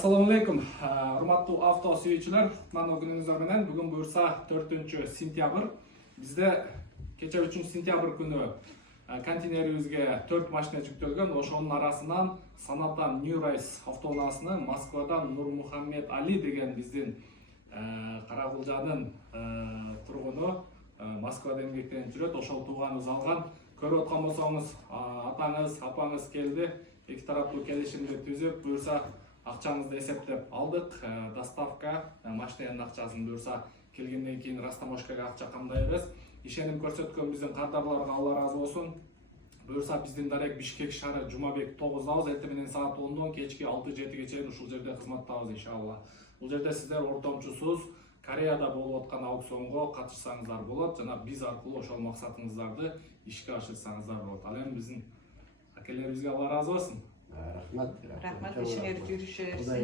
Assalamu alaikum. Урматтуу авто сүйүүчүлөр, кутмандуу күнүңүздөр менен. Бүгүн буюрса 4-сентябрь. Бизде кече 3-сентябрь күнү контейнерибизге 4 машина жүктөлгөн. Ошонун арасынан Санатан New Race автоунаасынын Москвадан Нурмухаммед Али деген биздин Каракулжанын тургуну Москвада эмгектенип жүрөт. Ошол тууганыбыз алган. Көрүп аткан болсоңуз, атаңыз, апаңыз келди. Эки тараптуу келишимди түзүп, буюрса акчаңызды эсептеп алдык. Доставка машинанын акчасын буюрса келгенден кийин растаможкага акча камдайбыз. Ишеним көрсөткөн биздин кардарларга Алла ыраазы болсун. Буюрса биздин дарек Бишкек шаары Жумабек 9-дабыз, эртең менен саат 10дон кечки 6-7ге чейин ушул жерде кызматтабыз иншалла. Бул жерде сиздер ортомчусуз Кореяда болуп аткан аукционго катышсаңыздар болот жана биз аркылуу ошол максатыңыздарды ишке ашырсаңыздар болот. Ал эми биздин акелерибизге Алла ыраазы болсун. Рахмат, ишиңер жүрүшү берсин.